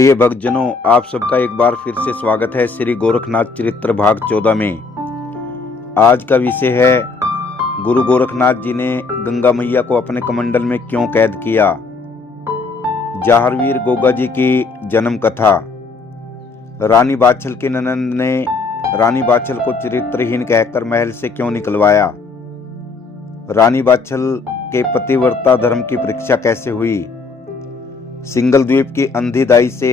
प्रिय भक्तजनों, आप सबका एक बार फिर से स्वागत है श्री गोरखनाथ चरित्र भाग 14 में। आज का विषय है गुरु गोरखनाथ जी ने गंगा मैया को अपने कमंडल में क्यों कैद किया। जाहरवीर गोगा जी की जन्म कथा। रानी बाछल के ननंद ने रानी बाछल को चरित्रहीन कहकर महल से क्यों निकलवाया। रानी बाछल के पतिव्रता धर्म की परीक्षा कैसे हुई। सिंगल द्वीप की अंधी दाई से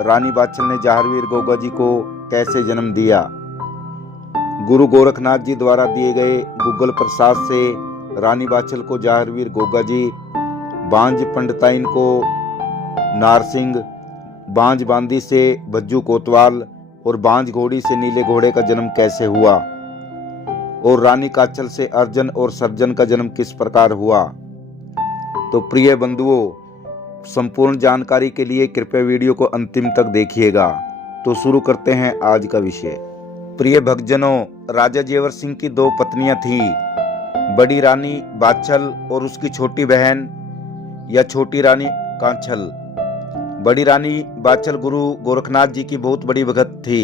रानी बाछल ने जाहरवीर गोगा जी को कैसे जन्म दिया। गुरु गोरखनाथ जी द्वारा दिए गए गूगल प्रसाद से रानी बाछल को जाहरवीर गोगा जी, बांझ पंडिताइन को नारसिंह, बांझ बांदी से भज्जू कोतवाल और बांझ घोड़ी से नीले घोड़े का जन्म कैसे हुआ, और रानी काछल से अर्जन और सर्जन का जन्म किस प्रकार हुआ। तो प्रिय बंधुओं, संपूर्ण जानकारी के लिए कृपया वीडियो को अंतिम तक देखिएगा। तो शुरू करते हैं आज का विषय। प्रिय भक्तजनों, राजा जेवर सिंह की दो पत्नियां थीं, बड़ी रानी बाछल और उसकी छोटी बहन या छोटी रानी काछल। बड़ी रानी बाछल गुरु गोरखनाथ जी की बहुत बड़ी भगत थी।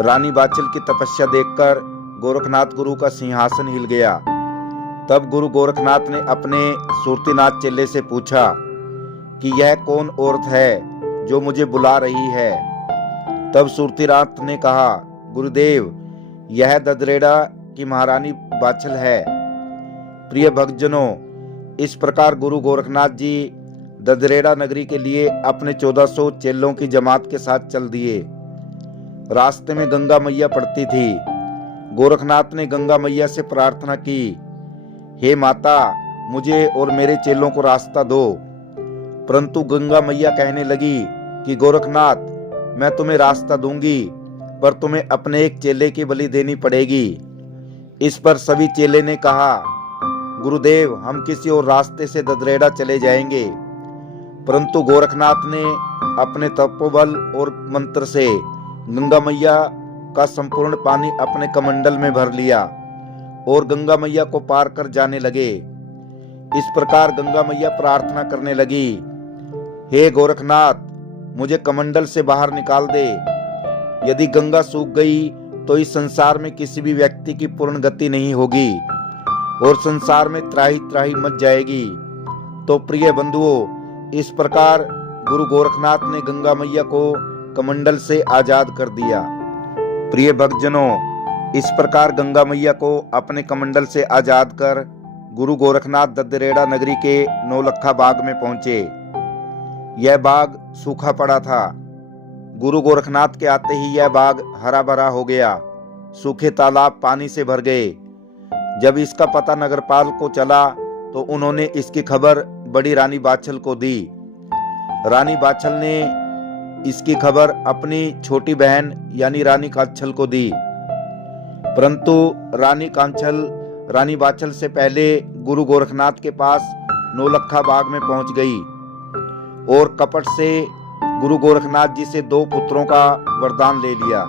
रानी बाछल की तपस्या देखकर गोरखनाथ गुरु का सिंहासन हिल गया। तब गुरु गोरखनाथ ने अपने सुरतीनाथ चेले से पूछा कि यह कौन औरत है जो मुझे बुला रही है। तब सुरतीनाथ ने कहा, गुरुदेव, यह ददरेड़ा की महारानी बाछल है। प्रिय भक्तजनों, इस प्रकार गुरु गोरखनाथ जी ददरेड़ा नगरी के लिए अपने 1400 चेलों की जमात के साथ चल दिए। रास्ते में गंगा मैया पड़ती थी। गोरखनाथ ने गंगा मैया से प्रार्थना की, हे माता, मुझे और मेरे चेलों को रास्ता दो। परंतु गंगा मैया कहने लगी कि गोरखनाथ, मैं तुम्हें रास्ता दूंगी, पर तुम्हें अपने एक चेले की बलि देनी पड़ेगी। इस पर सभी चेले ने कहा, गुरुदेव, हम किसी और रास्ते से ददरेड़ा चले जाएंगे। परंतु गोरखनाथ ने अपने तपोबल और मंत्र से गंगा मैया का संपूर्ण पानी अपने कमंडल में भर लिया और गंगा मैया को पार कर जाने लगे। इस प्रकार गंगा मैया प्रार्थना करने लगी, हे गोरखनाथ, मुझे कमंडल से बाहर निकाल दे। यदि गंगा सूख गई तो इस संसार में किसी भी व्यक्ति की पूर्ण गति नहीं होगी और संसार में त्राही त्राही मच जाएगी। तो प्रिय बंधुओं, इस प्रकार गुरु गोरखनाथ ने गंगा मैया को कमंडल से आजाद कर दिया। प्रिय भक्तजनों, इस प्रकार गंगा मैया को अपने कमंडल से आजाद कर गुरु गोरखनाथ ददरेड़ा नगरी के नौलखा बाग में पहुंचे। यह बाग सूखा पड़ा था। गुरु गोरखनाथ के आते ही यह बाग हरा भरा हो गया। सूखे तालाब पानी से भर गए। जब इसका पता नगरपाल को चला तो उन्होंने इसकी खबर बड़ी रानी बाछल को दी। रानी बाछल ने इसकी खबर अपनी छोटी बहन यानी रानी काछल को दी। परंतु रानी काछल रानी बाछल से पहले गुरु गोरखनाथ के पास नौलखा बाग में पहुंच गई और कपट से गुरु गोरखनाथ जी से 2 पुत्रों का वरदान ले लिया।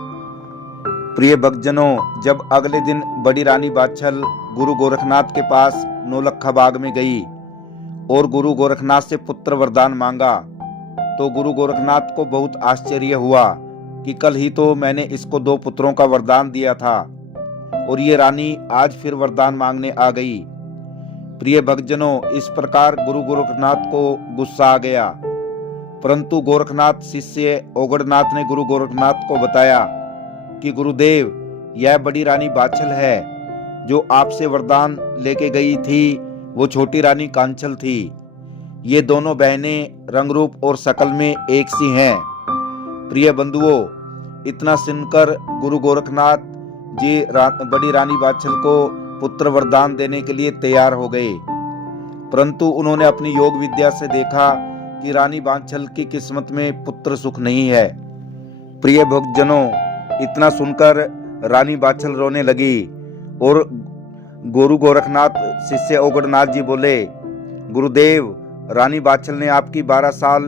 प्रिय भक्तजनों, जब अगले दिन बड़ी रानी बाछल गुरु गोरखनाथ के पास नौलखा बाग में गई और गुरु गोरखनाथ से पुत्र वरदान मांगा, तो गुरु गोरखनाथ को बहुत आश्चर्य हुआ कि कल ही तो मैंने इसको 2 पुत्रों का वरदान दिया था और ये रानी आज फिर वरदान मांगने आ गई। प्रिय भक्तजनों, इस प्रकार गुरु गोरखनाथ को गुस्सा आ गया। परंतु गोरखनाथ शिष्य ओगड़नाथ ने गुरु गोरखनाथ को बताया कि गुरुदेव, यह बड़ी रानी बाछल है जो आपसे वरदान लेके गई थी, वो छोटी रानी काछल थी। ये दोनों बहनें रंग रूप और शकल में एक सी हैं। प्रिय बंधुओं, इतना सुनकर गुरु गोरखनाथ जी बड़ी रानी बाछल को पुत्र वरदान देने के लिए तैयार हो गए। परंतु उन्होंने अपनी योग विद्या से देखा कि रानी बाछल की किस्मत में पुत्र सुख नहीं है। प्रिय भक्तजनों, इतना सुनकर रानी बाछल रोने लगी और गुरु गोरखनाथ शिष्य ओगड़नाथ जी बोले, गुरुदेव, रानी बाछल ने आपकी 12 साल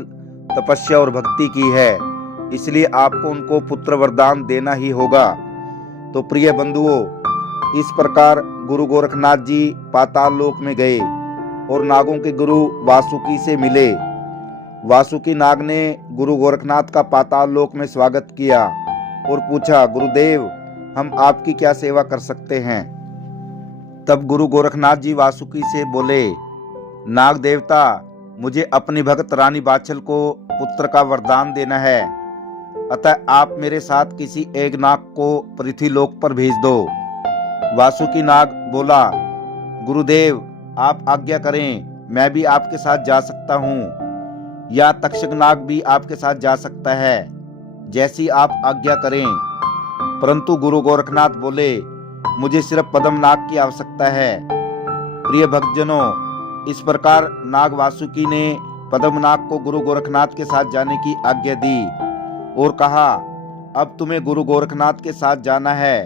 तपस्या और भक्ति की है, इसलिए आपको उनको पुत्र वरदान देना ही होगा। तो प्रिय बंधुओं, इस प्रकार गुरु गोरखनाथ जी पाताल लोक में गए और नागों के गुरु वासुकी से मिले। वासुकी नाग ने गुरु गोरखनाथ का पाताल लोक में स्वागत किया और पूछा, गुरुदेव हम आपकी क्या सेवा कर सकते हैं। तब गुरु गोरखनाथ जी वासुकी से बोले, नाग देवता, मुझे अपनी भक्त रानी बाछल को पुत्र का वरदान देना है, अतः आप मेरे साथ किसी एक नाग को पृथ्वी लोक पर भेज दो। वासुकी नाग बोला, गुरुदेव आप आज्ञा करें, मैं भी आपके साथ जा सकता हूँ, या तक्षक नाग भी आपके साथ जा सकता है, जैसी आप आज्ञा करें। परंतु गुरु गोरखनाथ बोले, मुझे सिर्फ पद्मनाग की आवश्यकता है। प्रिय भक्तजनों, इस प्रकार नाग वासुकी ने पद्मनाग को गुरु गोरखनाथ के साथ जाने की आज्ञा दी और कहा, अब तुम्हें गुरु गोरखनाथ के साथ जाना है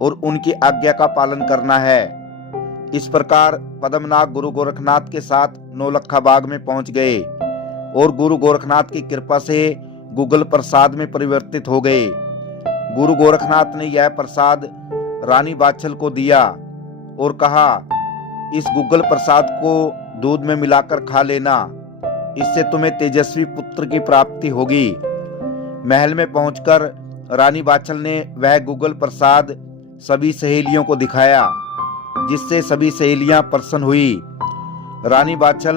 और उनकी आज्ञा का पालन करना है। इस प्रकार पद्मनाग गुरु गोरखनाथ के साथ नौलखा बाग में पहुंच गए और गुरु गोरखनाथ की कृपा से गुगल प्रसाद में परिवर्तित हो गए। गुरु गोरखनाथ ने यह प्रसाद रानी बाछल को दिया और कहा, इस गुगल प्रसाद को दूध में मिलाकर खा लेना, इससे तुम्हें तेजस्वी पुत्र की प्राप्ति होगी। महल में पहुंचकर रानी बाछल ने वह गुगल प्रसाद सभी सहेलियों को दिखाया, जिससे सभी सहेलियां प्रसन्न हुई। रानी बाछल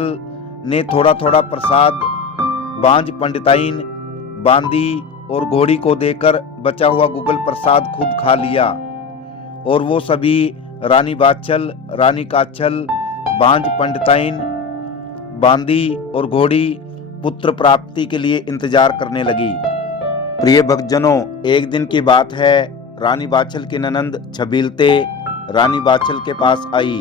ने थोड़ा थोड़ा प्रसाद बांझ पंडिताइन, बांदी और घोड़ी को देकर बचा हुआ गुगल प्रसाद खुद खा लिया और वो सभी रानी बाछल, रानी काछल, बांझ पंडिताइन, बांदी और घोड़ी पुत्र प्राप्ति के लिए इंतजार करने लगी। प्रिय भक्तजनों, एक दिन की बात है, रानी बाछल की ननंद छबीलते रानी बाछल के पास आई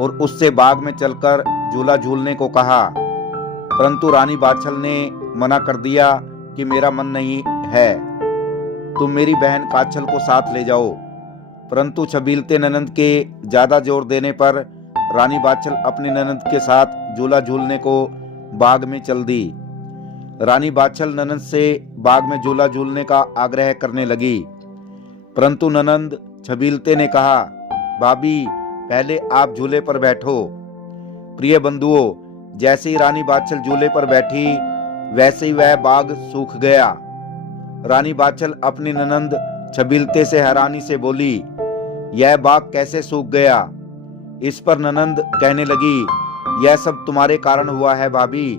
और उससे बाग में चलकर झूला झूलने को कहा, परंतु रानी बाछल ने मना कर दिया कि मेरा मन नहीं है, तुम मेरी बहन काछल को साथ ले जाओ। परंतु छबीलते ननंद के ज्यादा जोर देने पर रानी बाछल अपनी ननंद के साथ झूला झूलने को बाग में चल दी। रानी बाछल ननंद से बाग में झूला झूलने का आग्रह करने लगी, परंतु ननंद छबीलते ने कहा, भाभी पहले आप झूले पर बैठो। प्रिय बंधुओं, जैसे ही रानी बाछल झूले पर बैठी वैसे ही वह बाग सूख गया। रानी बाछल अपनी ननंद छबीलते से हैरानी से बोली, यह बाग कैसे सूख गया। इस पर ननंद कहने लगी, यह सब तुम्हारे कारण हुआ है भाभी,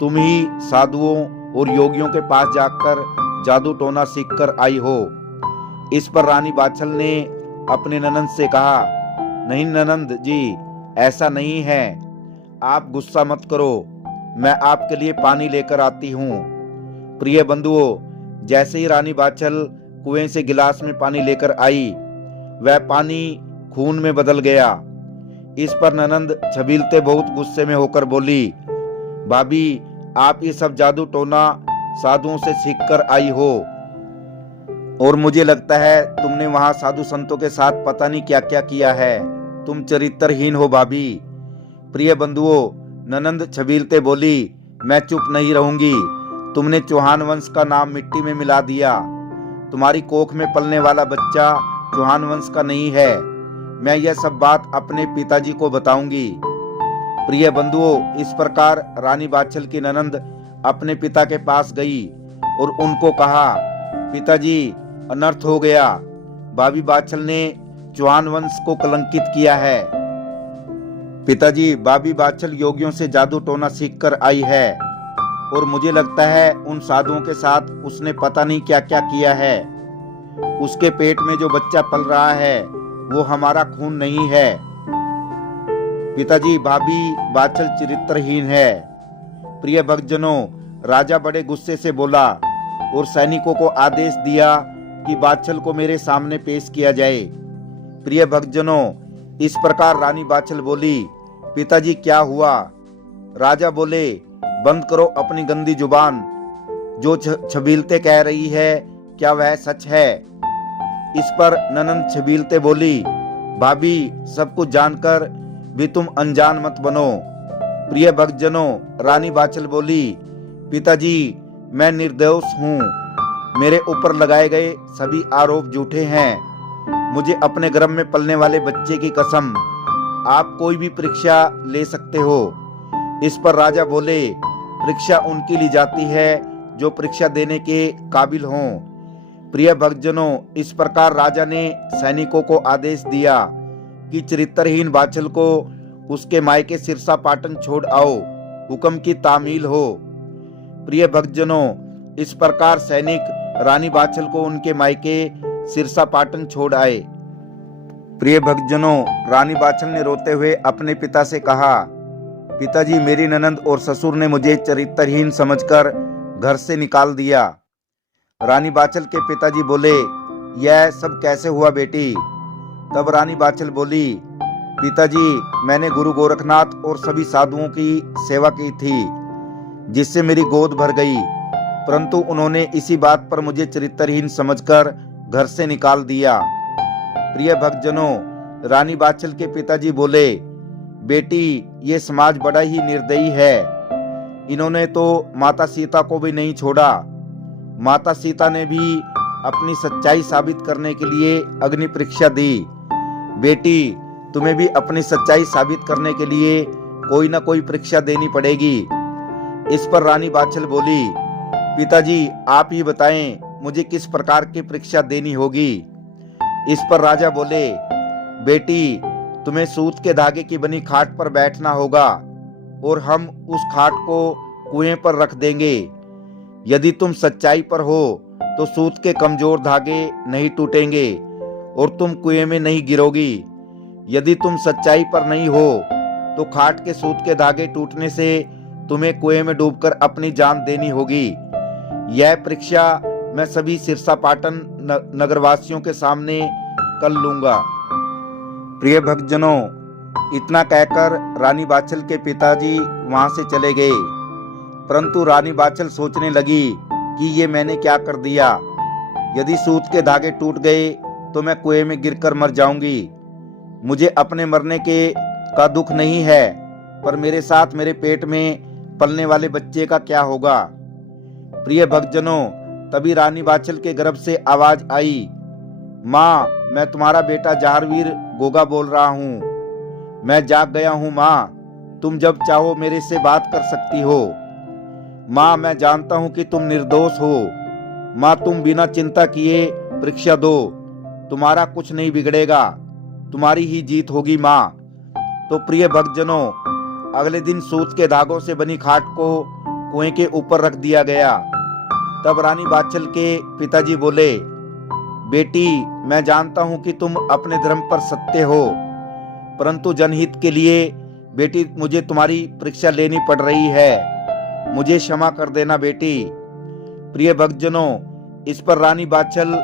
तुम ही साधुओं और योगियों के पास जाकर जादू टोना सीखकर आई हो। इस पर रानी बाछल ने अपने ननंद से कहा, नहीं ननंद जी, ऐसा नहीं है, आप गुस्सा मत करो, मैं आपके लिए पानी लेकर आती हूँ। प्रिय बंधुओं, जैसे ही रानी बाछल कुएं से गिलास में पानी लेकर आई, वह पानी खून में बदल गया। इस पर ननंद छबीलते बहुत गुस्से में होकर बोली, भाभी आप ये सब जादू टोना साधुओं से सीखकर आई हो और मुझे लगता है तुमने वहां साधु संतों के साथ पता नहीं क्या क्या किया है, तुम चरित्रहीन हो भाभी। प्रिय बंधुओं, ननंद छबीलते बोली, मैं चुप नहीं रहूंगी, तुमने चौहान वंश का नाम मिट्टी में मिला दिया, तुम्हारी कोख में पलने वाला बच्चा चौहान वंश का नहीं है, मैं यह सब बात अपने पिताजी को बताऊंगी। प्रिय बंधुओं, इस प्रकार रानी बाछल की ननंद अपने पिता के पास गई और उनको कहा, पिताजी अनर्थ हो गया, भाभी बाछल ने चौहान वंश को कलंकित किया है। पिताजी, भाभी बाछल योगियों से जादू टोना सीखकर आई है और मुझे लगता है उन साधुओं के साथ उसने पता नहीं क्या क्या किया है। उसके पेट में जो बच्चा पल रहा है वो हमारा खून नहीं है। पिताजी, भाभी बाछल चरित्रहीन है। प्रिय भक्तजनों, राजा बड़े गुस्से से बोला और सैनिकों को आदेश दिया कि बाछल को मेरे सामने पेश किया जाए। प्रिय भक्तजनों, इस प्रकार रानी बाछल बोली, पिताजी क्या हुआ। राजा बोले, बंद करो अपनी गंदी जुबान, जो छबीलते कह रही है क्या वह सच है। इस पर ननंद छबीलते बोली, भाभी सब कुछ जानकर भी तुम अनजान मत बनो। प्रिय भक्तजनों, रानी बाछल बोली, पिताजी मैं निर्दोष हूँ, मेरे ऊपर लगाए गए सभी आरोप झूठे हैं, मुझे अपने गर्भ में पलने वाले बच्चे की कसम, आप कोई भी परीक्षा ले सकते हो। इस पर राजा बोले, परीक्षा उनकी ली जाती है जो परीक्षा देने के काबिल हों। प्रिय भक्तजनों, इस प्रकार राजा ने सैनिकों को आदेश दिया कि चरित्रहीन बाछल को उसके मायके सिरसा पाटन छोड़ आओ, हुक्म की तामील हो। प्रिय भक्तजनों, इस प्रकार सैनिक रानी बाछल को उनके मायके सिरसा पाटन छोड़ आए। प्रिय भक्तजनों, रानी बाछल ने रोते हुए अपने पिता से कहा, पिताजी, मेरी ननंद और ससुर ने मुझे चरित्रहीन समझकर घर से निकाल दिया। रानी बाछल के पिताजी बोले, यह सब कैसे हुआ बेटी? तब रानी बाछल बोली, पिताजी, मैंने गुरु गोरखनाथ और सभी साधुओं की सेवा की थी, जिससे मेरी गोद भर गई, परंतु उन्होंने इसी बात पर मुझे चरित्रहीन समझकर घर से निकाल दिया। प्रिय भक्तजनों, रानी बाछल के पिताजी बोले, बेटी, ये समाज बड़ा ही निर्दयी है। इन्होंने तो माता सीता को भी नहीं छोड़ा। माता सीता ने भी अपनी सच्चाई साबित करने के लिए अग्नि परीक्षा दी। बेटी, तुम्हें भी अपनी सच्चाई साबित करने के लिए कोई ना कोई परीक्षा देनी पड़ेगी। इस पर रानी बाछल बोली, पिताजी, आप ही बताएं मुझे किस प्रकार की परीक्षा देनी होगी। इस पर राजा बोले, बेटी, तुम्हें सूत के धागे की बनी खाट पर बैठना होगा और हम उस खाट को कुएं पर रख देंगे। यदि तुम सच्चाई पर हो तो सूत के कमजोर धागे नहीं टूटेंगे और तुम कुएं में नहीं गिरोगी। यदि तुम सच्चाई पर नहीं हो तो खाट के सूत के धागे टूटने से तुम्हें कुएं में डूबकर अपनी जान देनी होगी। यह परीक्षा मैं सभी सिरसा पाटन नगरवासियों के सामने कर लूंगा। प्रिय भक्तजनों, इतना कहकर रानी बाछल के पिताजी वहां से चले गए, परंतु रानी बाछल सोचने लगी कि ये मैंने क्या कर दिया। यदि सूत के धागे टूट गए तो मैं कुएं में गिरकर मर जाऊंगी। मुझे अपने मरने का दुख नहीं है, पर मेरे साथ मेरे पेट में पलने वाले बच्चे का क्या होगा। प्रिय भक्तजनों, तभी रानी बाछल के गर्भ से आवाज आई, माँ, मैं तुम्हारा बेटा जहारवीर गोगा बोल रहा हूँ। मैं जाग गया हूँ माँ, तुम जब चाहो मेरे से बात कर सकती हो। माँ, मैं जानता हूँ कि तुम निर्दोष हो। माँ, तुम बिना चिंता किए परीक्षा दो, तुम्हारा कुछ नहीं बिगड़ेगा, तुम्हारी ही जीत होगी माँ। तो प्रिय भक्तजनों, अगले दिन सूत के धागों से बनी खाट को कुएं के ऊपर रख दिया गया। तब रानी बाछल के पिताजी बोले, बेटी, मैं जानता हूं कि तुम अपने धर्म पर सत्य हो, परंतु जनहित के लिए बेटी मुझे तुम्हारी परीक्षा लेनी पड़ रही है। मुझे क्षमा कर देना बेटी। प्रिय भक्तजनों, इस पर रानी बाछल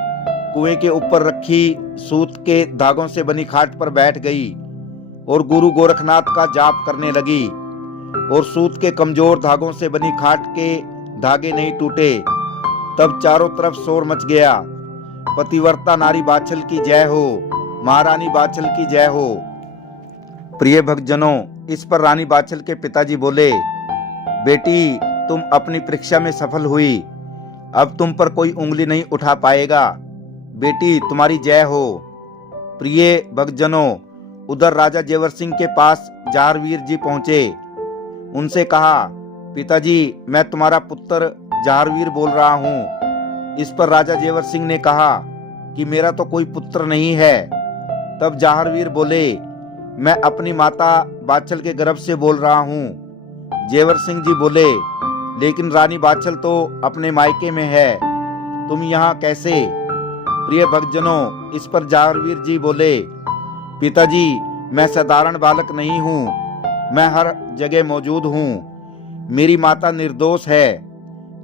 कुएं के ऊपर रखी सूत के धागों से बनी खाट पर बैठ गई और गुरु गोरखनाथ का जाप करने लगी, और सूत के कमजोर धागों से बनी खाट के धागे नहीं टूटे। तब चारों तरफ शोर मच गया, पतिव्रता नारी बाछल की जय हो, महारानी बाछल की जय हो। प्रिय भक्तजनों, इस पर रानी बाछल के पिताजी बोले, बेटी, तुम अपनी परीक्षा में सफल हुई, अब तुम पर कोई उंगली नहीं उठा पाएगा। बेटी, तुम्हारी जय हो। प्रिय भक्तजनों, उधर राजा जेवर सिंह के पास जहारवीर जी पहुंचे। उनसे कहा, पिताजी, मैं तुम्हारा पुत्र जहारवीर बोल रहा हूँ। इस पर राजा जेवर सिंह ने कहा कि मेरा तो कोई पुत्र नहीं है। तब जहारवीर बोले, मैं अपनी माता बाछल के गर्भ से बोल रहा हूँ। जेवर सिंह जी बोले, लेकिन रानी बाछल तो अपने मायके में है, तुम यहाँ कैसे? प्रिय भक्तजनों, इस पर जहारवीर जी बोले, पिताजी, मैं साधारण बालक नहीं हूँ, मैं हर जगह मौजूद हूँ। मेरी माता निर्दोष है,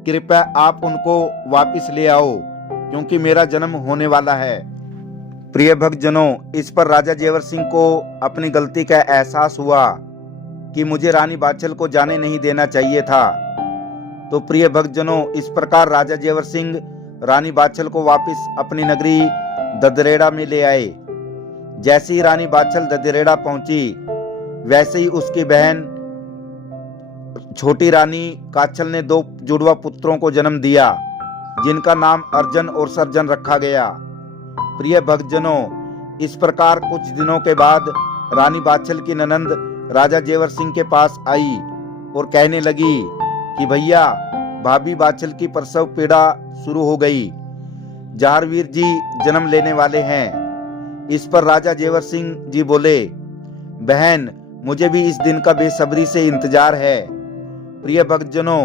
कृपया आप उनको वापस ले आओ, क्योंकि मेरा जन्म होने वाला है। प्रिय भक्तजनों, इस पर राजा जेवर सिंह को अपनी गलती का एहसास हुआ कि मुझे रानी बाछल को जाने नहीं देना चाहिए था। तो प्रिय भक्तजनों, इस प्रकार राजा जेवर सिंह रानी बाछल को वापस अपनी नगरी ददरेड़ा में ले आए। जैसे ही रानी बाछल ददरेड़ा पहुंची, वैसे ही उसकी बहन छोटी रानी काछल ने 2 जुड़वा पुत्रों को जन्म दिया, जिनका नाम अर्जन और सर्जन रखा गया। प्रिय भक्तजनों, इस प्रकार कुछ दिनों के बाद रानी बाछल की ननंद राजा जेवर सिंह के पास आई और कहने लगी कि भैया भाभी बाछल की प्रसव पीड़ा शुरू हो गई, जहारवीर जी जन्म लेने वाले हैं। इस पर राजा जेवर सिंह जी बोले, बहन मुझे भी इस दिन का बेसब्री से इंतजार है। प्रिय भक्तजनों,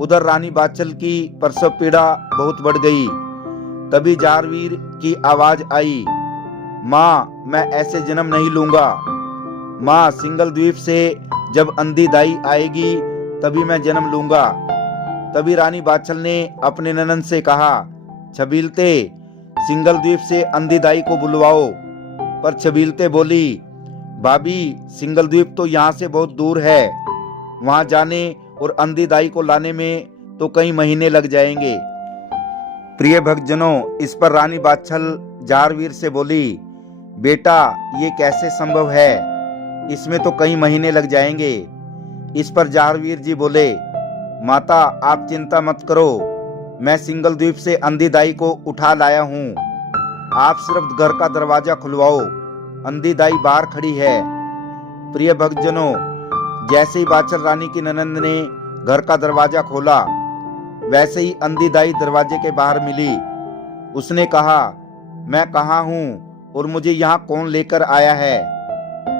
उधर रानी बाछल की प्रसव पीड़ा बहुत बढ़ गई। तभी जहारवीर की आवाज आई, माँ मैं ऐसे जन्म नहीं लूंगा। माँ सिंगल द्वीप से जब अंधी दाई आएगी तभी मैं जन्म लूंगा। तभी रानी बाछल ने अपने ननंद से कहा, छबीलते सिंगल द्वीप से अंधी दाई को बुलवाओ। पर छबीलते बोली, भाभी सिंगल द्वीप तो यहाँ से बहुत दूर है, वहां जाने और अंधी दाई को लाने में तो कई महीने लग जाएंगे। प्रिय भक्तजनों, इस पर रानी बाछल जहारवीर से बोली, बेटा ये कैसे संभव है, इसमें तो कई महीने लग जाएंगे। इस पर जहारवीर जी बोले, माता आप चिंता मत करो, मैं सिंगल द्वीप से अंधी दाई को उठा लाया हूँ। आप सिर्फ घर का दरवाजा खुलवाओ, अंधी दाई बाहर खड़ी है। प्रिय भक्तजनों, जैसे ही बाछल रानी की ननंद ने घर का दरवाजा खोला, वैसे ही अंधी दाई दरवाजे के बाहर मिली। उसने कहा, मैं कहाँ हूँ और मुझे यहाँ कौन लेकर आया है।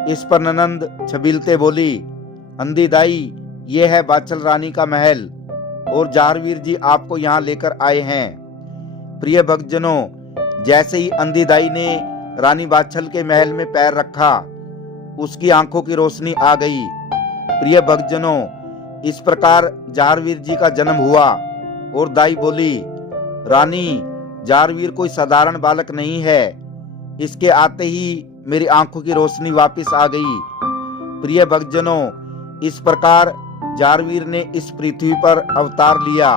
इस पर ननंद छबीलते बोली, अंधी दाई ये है बाछल रानी का महल और जहारवीर जी आपको यहाँ लेकर आए हैं। प्रिय भक्तजनों, जैसे ही अंधी दाई ने रानी बाछल के महल में पैर रखा, उसकी आंखों की रोशनी आ गई। प्रिय भक्तजनों, इस प्रकार जहारवीर जी का जन्म हुआ और दाई बोली, रानी जहारवीर कोई साधारण बालक नहीं है, इसके आते ही मेरी आंखों की रोशनी वापस आ गई। प्रिय भक्तजनों, इस प्रकार जहारवीर ने इस पृथ्वी पर अवतार लिया।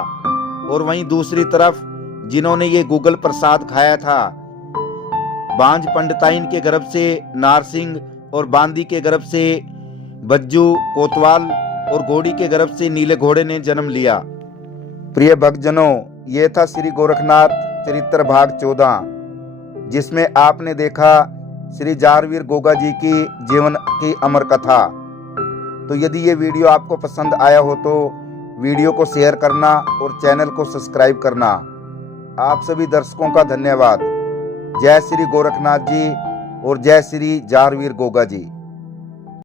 और वहीं दूसरी तरफ जिन्होंने ये गुगल प्रसाद खाया था, बांझ पंडिताइन के गर्भ से नारसिंह और बांदी के गर्भ से बज्जू कोतवाल और घोड़ी के गर्भ से नीले घोड़े ने जन्म लिया। प्रिय भक्तजनों, ये था श्री गोरखनाथ चरित्र भाग 14, जिसमें आपने देखा श्री जहारवीर गोगा जी की जीवन की अमर कथा। तो यदि ये वीडियो आपको पसंद आया हो तो वीडियो को शेयर करना और चैनल को सब्सक्राइब करना। आप सभी दर्शकों का धन्यवाद। जय श्री गोरखनाथ जी और जय श्री जहारवीर गोगा जी।